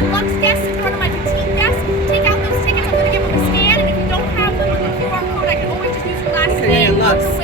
my Lux guests, if you're one of my petite guests, take out those tickets. I'm going to give them a scan, and if you don't have them with the QR code, I can always just use your last name. Lux.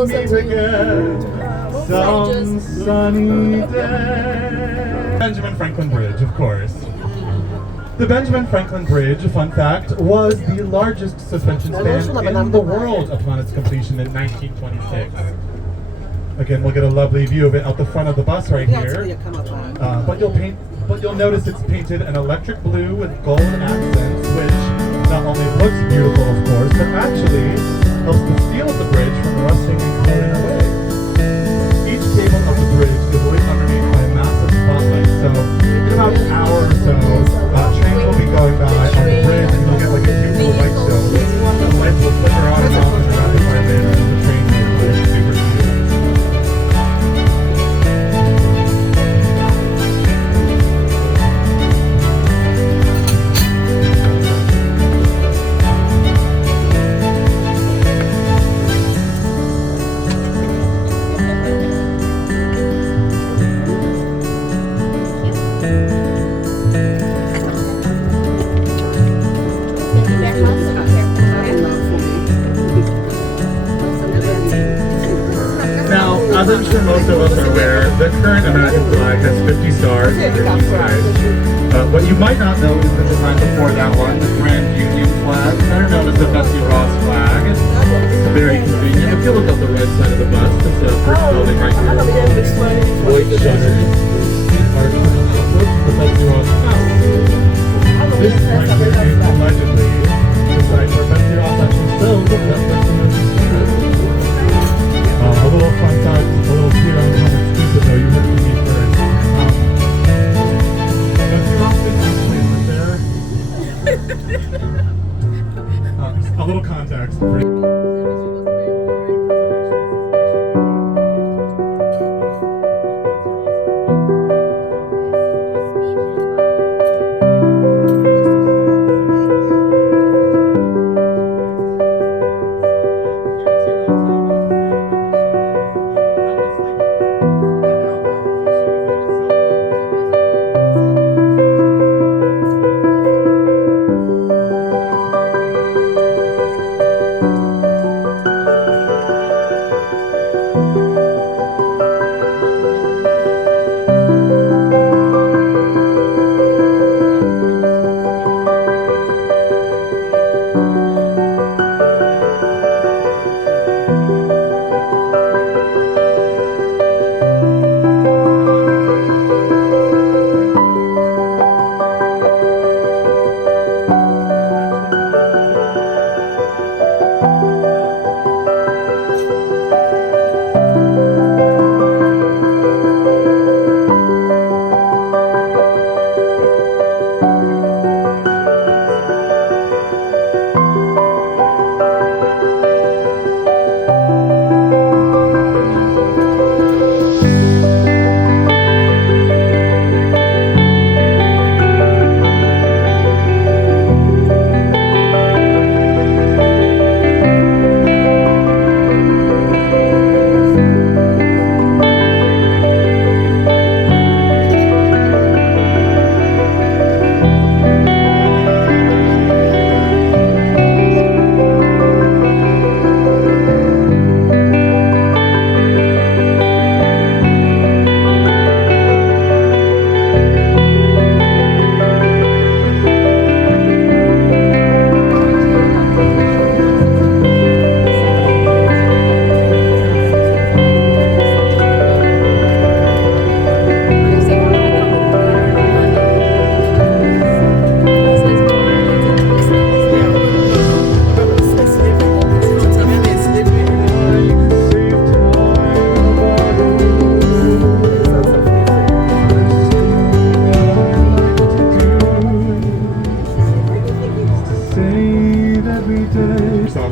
we'll meet again some sunny day. Benjamin Franklin Bridge, of course. The Benjamin Franklin Bridge, fun fact, was the largest suspension span in the world upon its completion in 1926. Again, we'll get a lovely view of it out the front of the bus right here. But you'll notice it's painted an electric blue with gold accents, which not only looks beautiful, of course, but actually helps the steel of the bridge from rusting and corroding away. Each cable of the bridge is lit underneath by a massive spotlight, so in about an hour or so, trains will be going by on the bridge, and you'll get like a cute little light show. The lights will flicker on and off in a rapid fire manner as the train moves by. It's super cute. As I'm sure most of us are aware, the current American flag has 50 stars on each side. What you might not know is that the time before that one, the Grand Union flag, better known as the Betsy Ross flag. It's very convenient. If you look up the right side of the bus, it's the first building right here. White shutters. The Betsy Ross house. This right here is allegedly the site where Betsy Ross actually filmed the a little fun fact, a little here on exclusive though, you heard from me first. Betsy Ross didn't actually live there. A little context.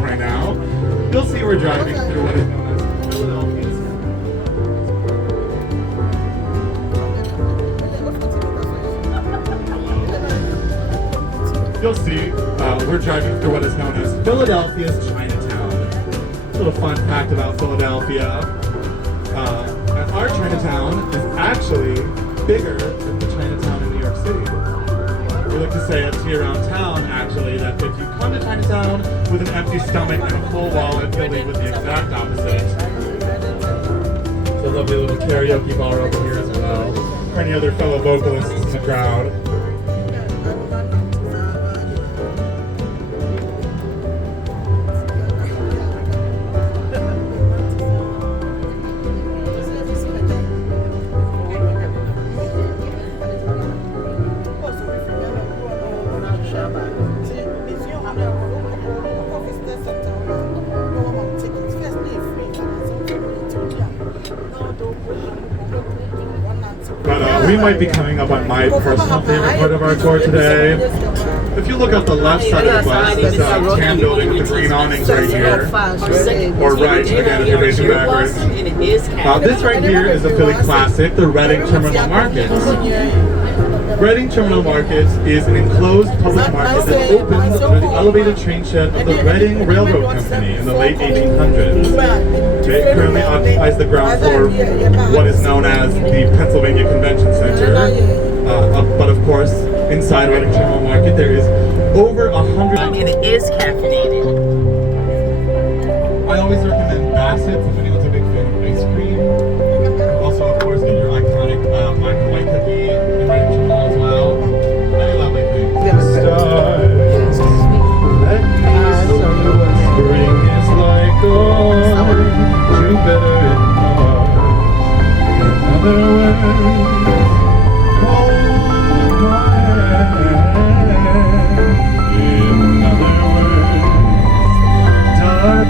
Right now, you'll see we're driving through what is known as Philadelphia. You'll see we're driving through what is known as Philadelphia's Chinatown. A little fun fact about Philadelphia. Our Chinatown is actually bigger than the Chinatown in New York City. We like to say it's here around town, actually, that if you come to Chinatown with an empty stomach and a full wallet, you'll leave with the exact opposite. lovely little karaoke bar over here as well. For any other fellow vocalists in the crowd. But we might be coming up on my personal favorite part of our tour today. If you look at the left side of the bus, this tan building with the green awnings right here, or right, again, if you're facing backwards. This right here is a Philly classic, the Reading Terminal Market. Reading Terminal Market is an enclosed public market that opened under the elevated train shed of the Reading Railroad Company in the late 1800s. It currently occupies the ground floor, what is known as the Pennsylvania Convention Center. But of course, inside Reading Terminal Market, there is over 100. And it is caffeinated. I always recommend Bassett's if anyone's a big fan of ice cream. Also, of course, get your iconic black and white cookie in Reading Terminal as well. Many lovely things. Stars, let me see what spring is like on Jupiter and Mars. In other words, hold my hand. In other words, dark.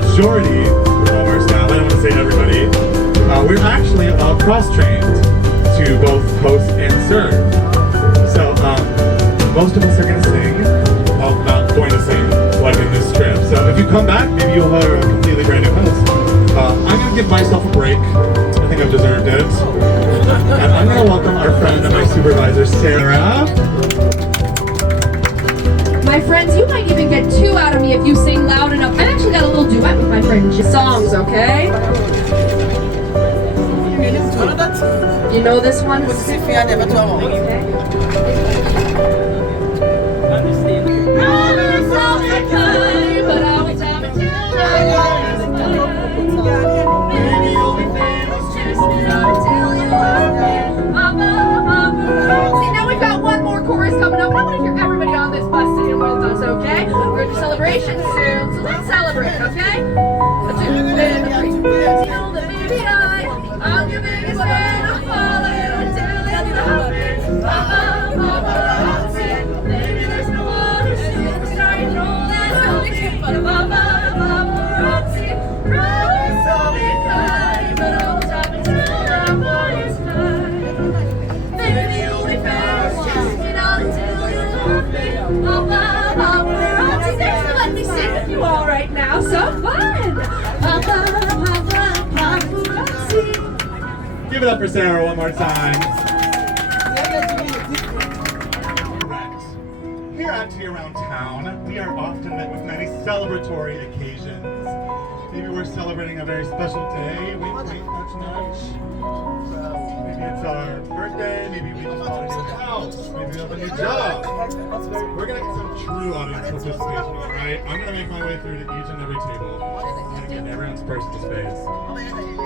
majority of our staff, I don't want to say everybody, we're actually cross-trained to both host and serve. So most of us are going to sing. Well, not going to sing, like in this trip. So if you come back, maybe you'll have a completely brand new host. I'm going to give myself a break. I think I've deserved it. And I'm going to welcome our friend and my supervisor, Sarah. My friends, you might even get 2 out of me if you sing loud enough. I actually got a little duet with my friend. Songs, okay? You know this one? Now we've got one more chorus coming up. I want to hear everybody on this bus singing with us, okay? We're going to do celebration soon, so let's celebrate, okay? Let's do I'll give it a stand, I'll follow you until you love me. Maybe there's no other superstar, you know that's only but promise I'll be kind, but I'll stop until that body's mine. Maybe you'll be fast, just me not until you love me. Thanks for letting me sing with you all right now, so fun! Give it up for Sarah one more time. Correct. Here at Tea Around Town, we are often met with many celebratory occasions. Maybe we're celebrating a very special day, wink, wink, nudge, nudge. Maybe it's our birthday, maybe we just bought a new house, maybe we have a new job. We're gonna get some true audience participation, alright? I'm gonna make my way through to each and every table. I'm gonna get in everyone's personal space.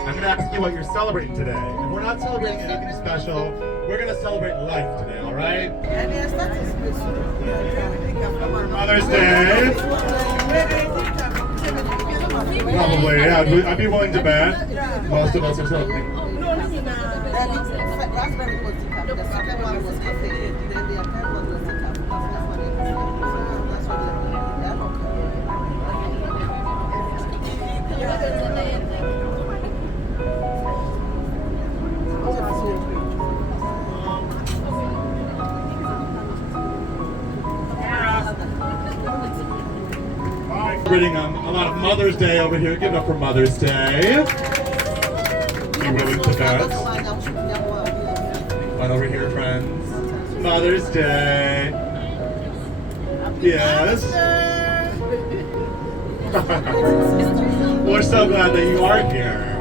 I'm gonna ask you what you're celebrating today. If we're not celebrating anything special, we're gonna celebrate life today, alright? Mother's Day. Probably, yeah. I'd be willing to bet. Most of us are celebrating. Celebrating a lot of Mother's Day over here. Give it up for Mother's Day. Be willing to bet. One over here, friends. Mother's Day. Yes. We're so glad that you are here.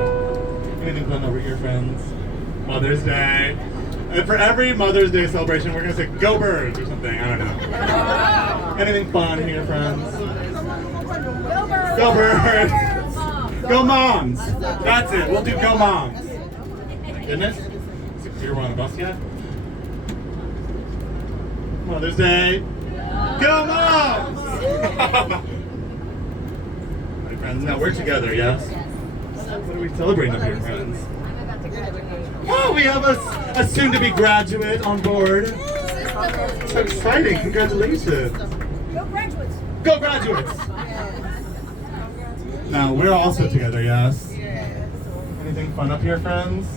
Anything fun over here, friends? Mother's Day. And for every Mother's Day celebration, we're going to say, go birds or something. I don't know. Anything fun here, friends? Go birds! Go moms! That's it, we'll do go moms. My goodness. Is it clear we're on a bus yet? Mother's Day. Go moms! My friends, now we're together, yes? What are we celebrating up here, friends? Oh, we have a soon-to-be graduate on board. So exciting, congratulations. Go graduates! Go graduates! Now, we're also together, yes? Anything fun up here, friends?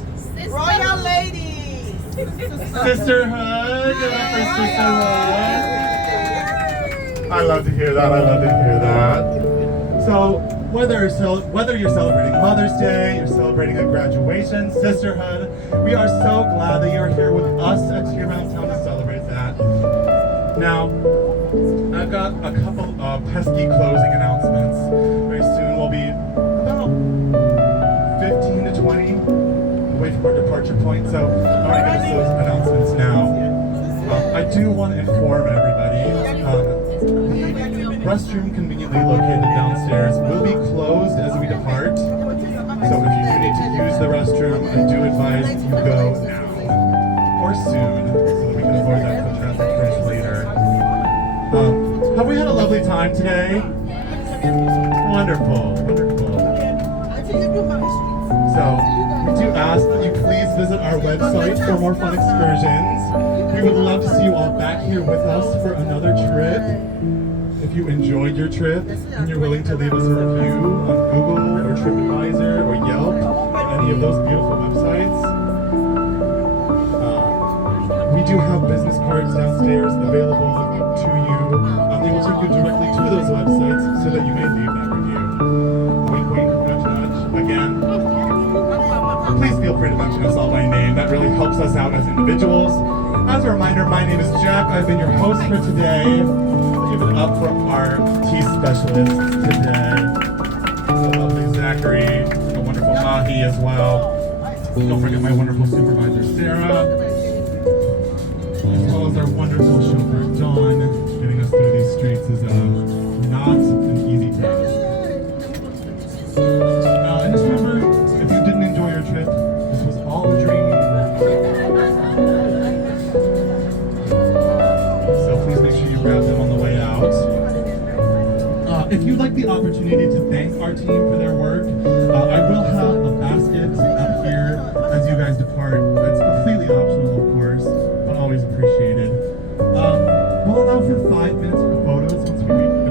Royal ladies! Sisterhood! Give it up for sisterhood! I love to hear that, I love to hear that. So, whether you're celebrating Mother's Day, you're celebrating a graduation, sisterhood, we are so glad that you're here with us at Tea Around Town to celebrate that. Now, I've got a couple of pesky closing announcements. Very soon we'll be about 15 to 20 away from our departure point, so I want to give us those announcements now. I do want to inform everybody, the restroom conveniently located downstairs will be closed as we depart. So if you do need to use the restroom, I do advise you go now or soon, so that we can avoid that foot traffic crash later. Have we had a lovely time today? Wonderful, wonderful. So, we do ask that you please visit our website for more fun excursions. We would love to see you all back here with us for another trip. If if you enjoyed your trip and you're willing to leave us a review on Google or TripAdvisor or Yelp, any of those beautiful websites. We do have business cards downstairs available to you. They will take you directly to those websites so that you may leave that review. Wink, wink, nudge, nudge. Again, please feel free to mention us all by name. That really helps us out as individuals. As a reminder, my name is Jack. I've been your host for today. Give it up for our tea specialists today. The lovely Zachary, the wonderful Mahi as well. Don't forget my wonderful supervisor, Sarah. As well as our wonderful chauffeur, Dawn. Getting us through these streets is not an easy task. And just remember, if you didn't enjoy your trip, this was all a dream. So please make sure you grab them on the way out. If you'd like the opportunity to thank our team for their work, I will have a basket up here as you guys depart. It's completely optional, of course, but always appreciated. We'll allow for 5 minutes for photos once we reach the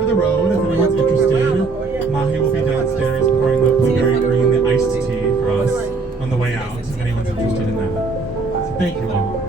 for the road if anyone's interested. Mahi will be downstairs pouring the blueberry green, the iced tea for us on the way out if anyone's interested in that. So thank you all.